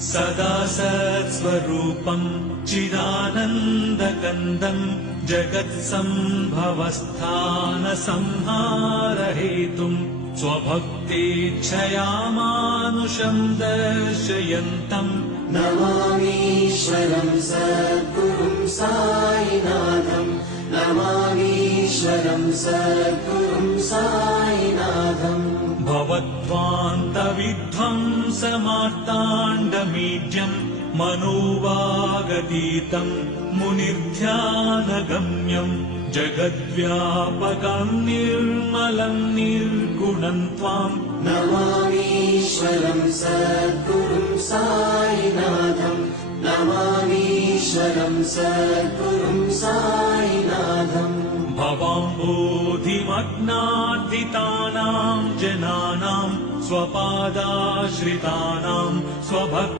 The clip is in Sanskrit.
सदा सत्स्वरूपम् चिदानन्दकन्दम् जगत्सम्भवस्थानसंहारहेतुम् स्वभक्तेच्छया मानुषम् दर्शयन्तम् नमामीश्वरम् सद्गुरुम् साईनाथम् नमामीश्वरम् सद्गुरुम् साईनाथम् भवद्ध्वान्तविध्वंसमार्ताण्डमीड्यम् मनोवागतीतम् मुनिर्ध्यानगम्यम् जगद्व्यापकम् निर्मलम् निर्गुणम् त्वाम् नमामीश्वरम् सद्गुरुम् साईनाथम् नमामीश्वरम् सद्गुरुम् साईनाथम् भवाम्बोधिमग्नार्दितानाम् जनानाम् स्वपादाश्रितानाम् स्वभक्तानाम्